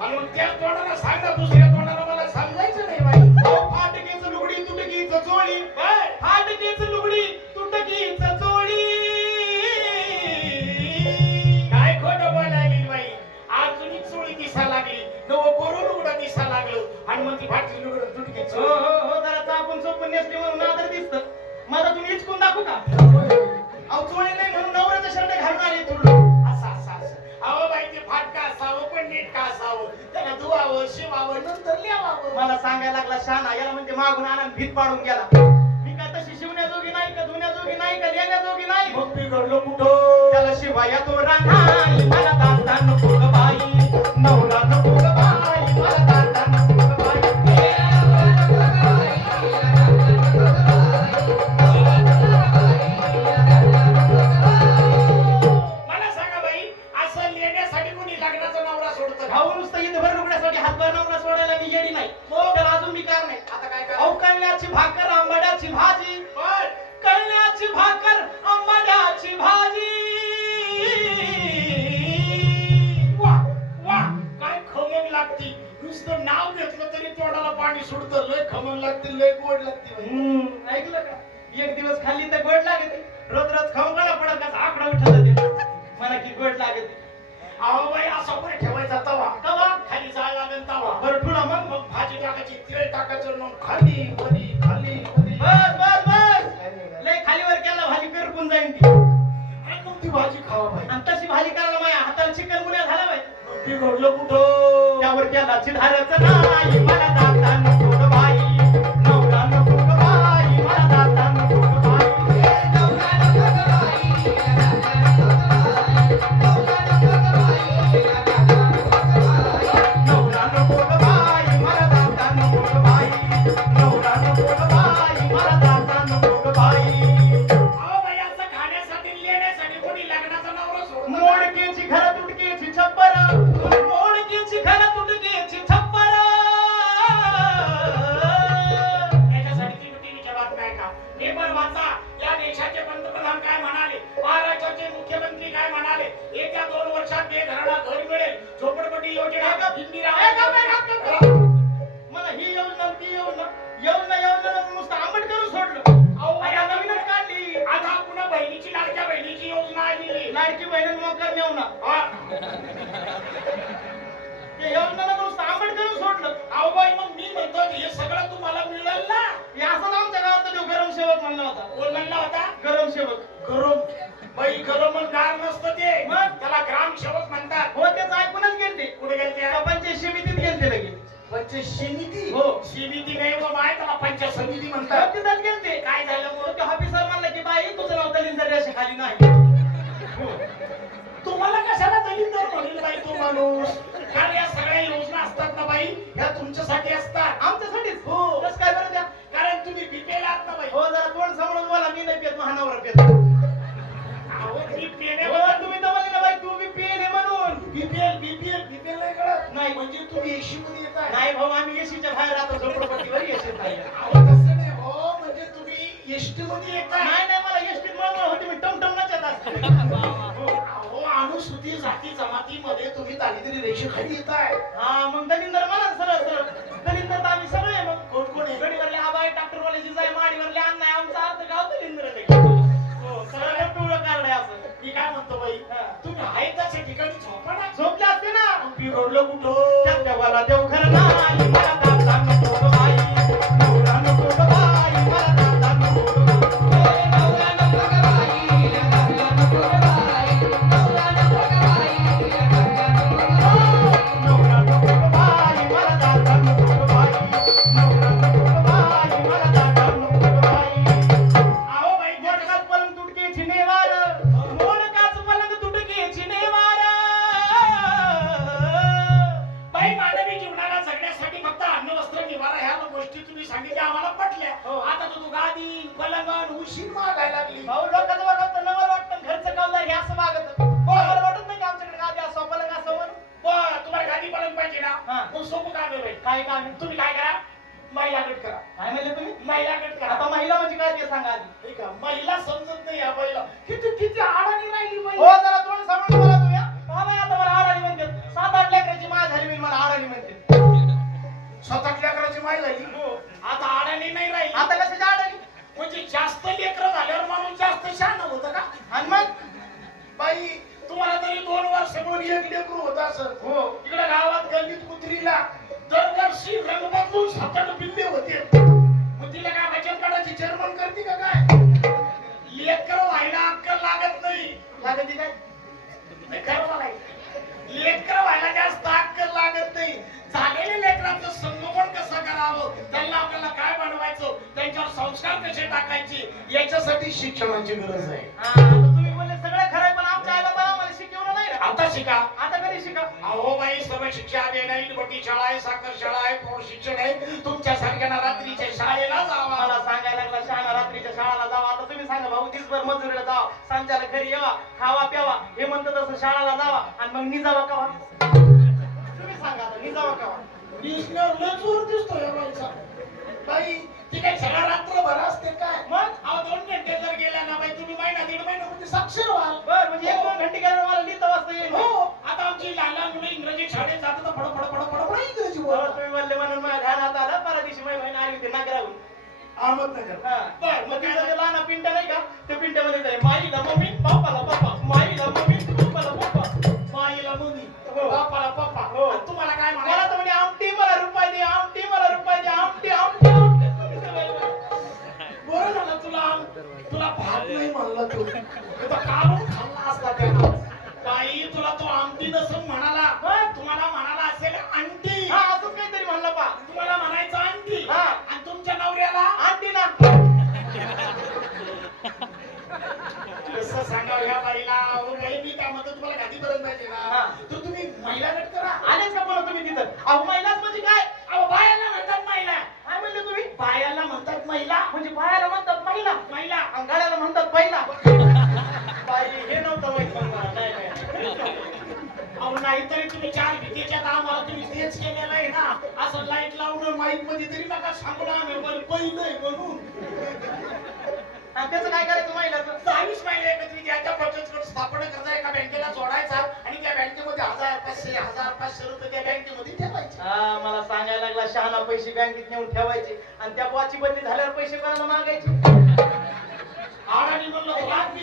आणि मग त्या तोंडाला सांगा दुसऱ्या तोंडाला मला समजायचं नाही बाई. फाटकेच लुगडी तुटकी चचोळी फाटकेच लुगडी तुटकी चचोळी काय खोट बोलायली बाई? अजूनही चोळी दिसा लागली. नव कोरो लुगडा दिसा लागलो. आणि मग ती फाटची लुगडं तुटकी हो हो हो जरा आपण सोपून नेसली म्हणून आदर दिसत. माझा तुम्ही हिचकून दाखवू का? अहो चोळी नाही म्हणून नवऱ्याचा शर्ट घालणार आहे तुडलो त्याला शिवावं नंतर मला सांगायला लागला शाना याला म्हणते मागून आणून भीत पाडून गेला. मी काय तशी शिवण्याजोगी नाही का धुण्याजोगी नाही का लिहिण्याजोगी नाही? मग बिघडलो कुठं? त्याला शिवाया तो राणा मला योजना नुसतं आंबट करून सोडलं अहो मला नवीनच काढली आज हा पुन्हा बहिणीची लाडक्या बहिणीची योजना आलेली लाडकी बहिणी मोकर मेवना योजना खरं मग दार नसतं ते. मग? त्याला ग्रामसेवक म्हणतात. हो त्याच ऐकूनच गेलते. कुठे गेलते? पंचायत समितीत गेलते लगेच. पंचायत समिती? हो. समिती नाही बाबा आहे त्याला पंचायत समिती हो, म्हणतात. तिथंच गेलते. काय झालं मग? ते ऑफिसर म्हणलं की बाई तुझं नाव दलिंदर अशी खाली नाही. हो. तुम्हाला कशाला दलिंदर म्हणेल बाई तो माणूस? कारण या सगळ्या योजना असतात ना बाई ह्या तुमच्यासाठी असतात. जाती जमातीमध्ये तुम्ही दारिद्र्य रेषेखाली येत आहे हा मग त्यांनी नर्मदा हो. आता तर तू गादी पलंगण उशीर मागायला लागली. भाऊ लोकांचं वागत नवर वाटतं घरचं कामदार हे असं वागत बरोबर वाटत नाही का आमच्याकडे गादी असं पलंग असं बरं तुम्हाला गादी पलंग पाहिजे ना. हा. मग सोपं काम आहे बाई. काय काम? तुम्ही काय करा? महिला गट करा. काय म्हणले तुम्ही? महिला गट करा. आता महिला म्हणजे काय ते सांगा आधी. महिला समजत नाही या बाईला. किती किती आडाणी राहिली बाई. हो जरा तोंड सांगून बोला तुम्ही हा. हा बाई, आता मला आडाणी म्हणते. सात आठ लेकराची माय झाली मी मला आडाणी म्हणते. स्वतः लेकराची माई झाली? आता आडाणी नाही राहिली. आता आणि मग? बाई तुम्हाला तरी दोन वर्ष म्हणून एक लेकरू होत असं. हो. इकडे गावात गल्लीत कुत्रीला दरवर्षी रंग बदलून सात आठ बिल्ले होते. मग तिला काय बचत गटाची चेअरमन करते का काय? लेकर व्हायला अक्कल लागत नाही. लागत काय? नाही खरं. लेकर व्हायला जास्त अक्कल लागत नाही. झालेल्या लेकरांचं संगोपन कसं करावं? त्यांना आपल्याला काय बनवायचं? त्यांच्यावर संस्कार कसे टाकायचे? याच्यासाठी शिक्षणाची गरज आहे. शिका. आता कधी शिका? अहो बाई सर्व शिक्षा देणं इटभट्टी शाळा आहे साखर शाळा आहे प्रौढ शिक्षण आहे. तुमच्या सारख्यांना रात्रीच्या शाळेला जावा. मला सांगायला लागला शहाणा रात्रीच्या शाळेला जावा. आता तुम्ही सांगा भाऊ दिसभर मजुरीला जावा. सांच्याला घरी यावा खावा प्यावा. हे म्हणतं तसं शाळेला जावा. आणि मग निजावा कवा? तुम्ही सांगा आता निजावा कवा? दिसण्यावर लय जोर दिसतो या बाईचा. बाई ती काही सगळा रात्रभर असते काय? मग? अहो दोन घंटे जर गेल्या ना बाई तुम्ही महिना दीड महिन्यामध्ये साक्षर व्हाल. बर म्हणजे एक दोन घंटे गेल्यावर मला लिहिता वाजता येईल हो. आता आमची लहान लहान मुलं इंग्रजी शाळेत जातात फड फड फड फड फड इंग्रजी बरं, बोलतात तुम्ही बोलले म्हणून माझ्या ध्यानात आलं परा दिवशी माझी बहीण आली होती नागराहून. अहमदनगर. बर मग काय जे लहान पिंट नाही का? त्या पिंट्यामध्ये जाईल. माईला मम्मी पप्पाला पप्पा माईला. हा. तर तुम्ही महिला गट करा. आलेच का बोला तुम्ही तिथं? अहो महिलाच म्हणजे काय? अहो बायाला म्हणतात महिला. काय म्हणले तुम्ही? बायाला म्हणतात महिला. म्हणजे बायाला म्हणतात महिला? महिला. आणि गाड्याला म्हणतात पहिला. बाई हे नव्हतं माहीत मला. नाही अहो नाहीतरी तुम्ही चार भीतीच्या आम्हाला तुम्ही तेच केलेलं आहे ना. असं लाइट लावणं माईकमध्ये तरी नका सांगू ना आम्ही पण पहिलं म्हणून. आणि त्याचं काय करायचं महिलाचं? दहावीस महिला याच्या बचत गट स्थापना करता एका बँकेला जोडायचा आणि त्या बँकेमध्ये हजार पाचशे हजार पाचशे रुपये त्या बँकेमध्ये ठेवायचे. हा मला सांगायला लागला शहाणा पैसे बँकेत नेऊन ठेवायचे आणि त्या बुवाची बदली झाल्यावर पैसे कोणाला मागायचे? म्हणलं लाभ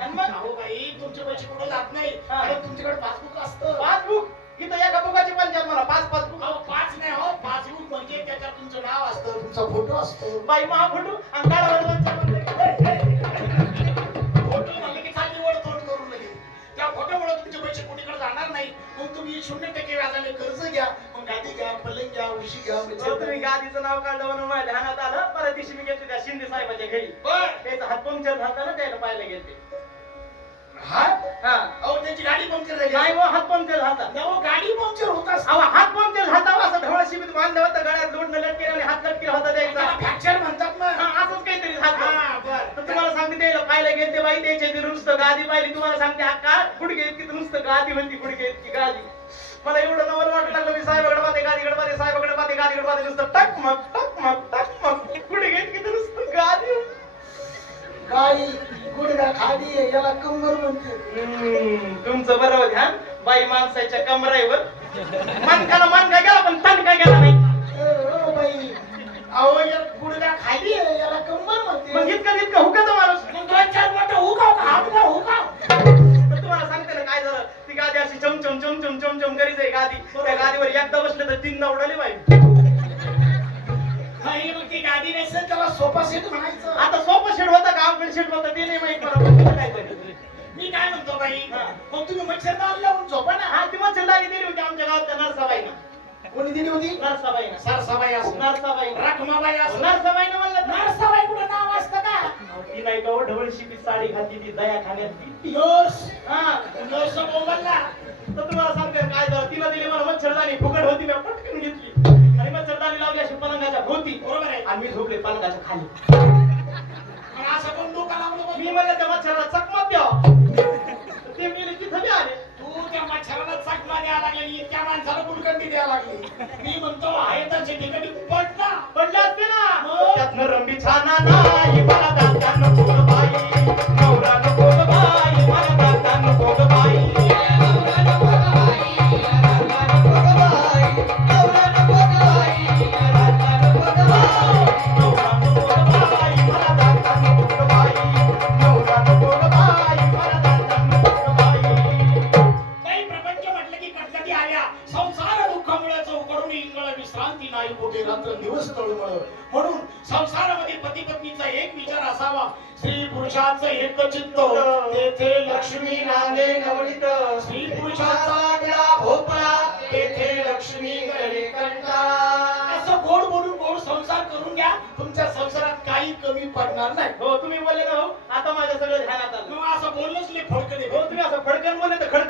आणि मग? अहो बाई तुमचे पैसे कुठे जात नाही? हा. तुमच्याकडे पासबुक असतं. पासबुक? इथं एका बुकाची पंचायत मला पाच पासबुक अहो पाच नाही हो पासबुक म्हणजे त्याच्यात तुमचं नाव असतं. तुमचा फोटो असतो. बाई महा फोटो आणि म्हणते. फोटो म्हणले की खाली वर तोंड करून लगेच त्या फोटोमुळे तुमचे पैसे कोणीकडे जाणार नाही. मग तुम्ही शून्य टक्के व्याजाने कर्ज घ्या. मग गादी घ्या पलंग घ्या उशी घ्या हो, तुम्ही गादीचं नाव काढलं म्हणून माझ्या ध्यानात आलं. परत दिवशी मी गेलो त्या शिंदे साहेबाच्या घरी. बर. त्याचा हात पंक्चर झाला ना त्याला पाहायला गेलते. हा? हा. अहो त्याची गाडी पंक्चर झाली. नाही मग हात पंक्चर झाला. अहो गाडी पंक्चर होत. अहो हात पंक्चर झाला असं ढवळ शिबीत बांधलं होतं गळ्यात लोटणं लटके आणि हात लटके होता द्यायचा. फ्रॅक्चर म्हणतात ना. हा, असंच काहीतरी झालं. हा तुम्हाला सांगते त्याला पाहायला गेलते बाई त्याच्या नुसतं गादी पाहिली. तुम्हाला सांगते हा का गुडघे इतकी नुसतं गादी म्हणती गुडघे इतकी गादी. माणसाच्या कमराईवर मनकाला मनका गेला पण तनका गेला नाही. खाली याला कंबर म्हणते. माणूस. चार का तुम्हाला सांगते ना काय झालं? ती गादी अशी चमचम चमचम आहे गादी. गादीवर बसले तर बाई. नाही गादी त्याला सोफा सेट म्हणायचं. आता सोफा सेट होता का? बेडशीट होता ते नाही माहीत मला. काहीतरी मी काय म्हणतो बाई? हा. मग तुम्ही मच्छरदार लावून झोपा ना. हा ती मच्छरदारी दिली होती आमच्या गावात त्या नरसाबाईनं. कोणी दिली होती? नरसाबाईनं. सरसाबाई असं. नरसाबाईनं. राखमाबाई असं. नरसाबाईनं म्हणलं नरसाबाई कुठं नाव असतं का? ती नाही का हो, ढवळ शिपी साडी घातली ती दया खाण्यात हा योस बोंबलला तर तुम्हाला सांगते ना काय झालं? तिला दिली मला मच्छरदाणी फुकट होती मी पटकन घेतली. आणि मच्छरदाणी लावली अशी पलंगाच्या भोवती. बरोबर आहे. आणि मी झोपले पलंगाच्या खाली. असं कोण डोका लावलं मी. म्हणलं त्या मच्छराला त्या माणसाला गुलकंडी द्यायला लागली मी म्हणतो आहे तर ठिकाणी पडला पडला असते ना मग? त्यातनं रंबी छाना विचार असावा. स्त्री पुरुषाचं एक चित्त. तेथे लक्ष्मी नांदे नवनीत. स्त्री पुरुषाचा आगळा भोपळा. तेथे लक्ष्मी गळे कंटा असं गोड बोलून गोड संसार करून घ्या. तुमच्या संसारात काही कमी पडणार नाही. हो तुम्ही बोलले ना हो. आता माझ्या सगळं ध्यानात आलं. असं बोललंच लय फडकन हो तुम्ही असं फडकन बोलले तर खडकन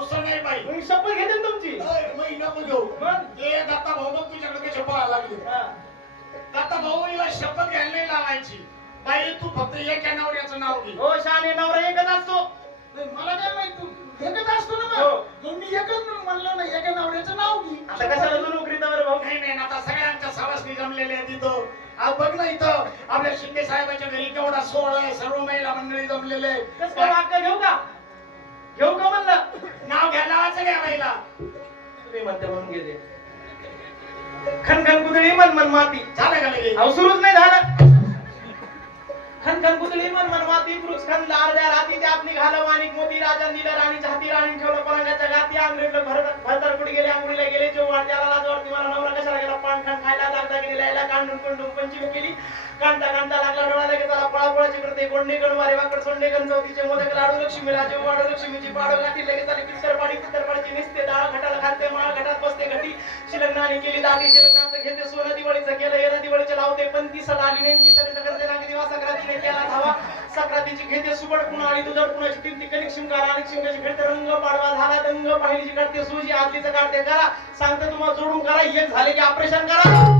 भरोसा नाही बाई. मग शपथ घेते ना तुमची? महिना घेऊ मग? ते दत्ता भाऊ बघ तुझ्याकडे कशी पळायला लागली. दत्ता भाऊ हिला शपथ घ्यायला नाही लावायची बाई तू फक्त एका नवऱ्याचं नाव घे. हो शाने नवरा एकच असतो. मला काय माहीत तू एकच असतो ना हो. मग? मग मी एकच म्हणलं ना एका नवऱ्याचं नाव घे. आता कशाला तू नोकरी तर भाऊ? नाही नाही आता सगळ्यांच्या सवासनी जमलेल्या आहेत तिथं आज बघ ना इथं. आपल्या शिंदे साहेबाच्या घरी केवढा सोहळा आहे सर्व महिला मंडळी जमलेले घेऊ का? घेऊ का म्हणलं? नाव घ्यायला असं घ्या बाईला. तुम्ही म्हणते म्हणून घेते खन खन कुदळी मन मन माती. झालं का लगेच? अहो सुरूच नाही झालं. खन खन कुदळी मन मन माती पुरुष खंड अर्ध्या राती त्यात निघालं माणिक मोती राजान दिलं राणी हाती राणी ठेवलं पलंगाच्या गाती आंघोळीला भरत भरतर कुठे गेले आंघोळीला गेले जो वाट त्याला लाज वाटते मला नवरा कशाला गेला? पान खान खायला दागदा गेला कांडून कुंडून पंचमी केली. कांता कांता लागला डोळा लगे त्याला करते कोण निघण मारे वाकड सोंडे गण चौथीचे मोदक लाडू लक्ष्मी राजे वाडू लक्ष्मीची पाडो गाठी लगेच आली पिस्कर पाडी पिस्कर पाडीची निसते डाळ घटाला घालते माळ घटात बसते घटी. शिलग्नाने केली दागी शिलग्नाचं घेते सोनं दिवाळीचं केलं येणं दिवाळीचे लावते पण ती सड आली नाही ती सडे करते लागे दिवा सक्रातीने केला धावा. सक्रातीची घेते सुबड पुन्हा आली दुधड पुण्याची तीन ती कनिक शिमकार आणि शिमकाची खेळते रंग पाडवा झाला दंग पाहिलीची काढते सुजी आदलीचं काढते करा. सांगते तुम्हाला जोडून करा एक झाले की ऑपरेशन करा.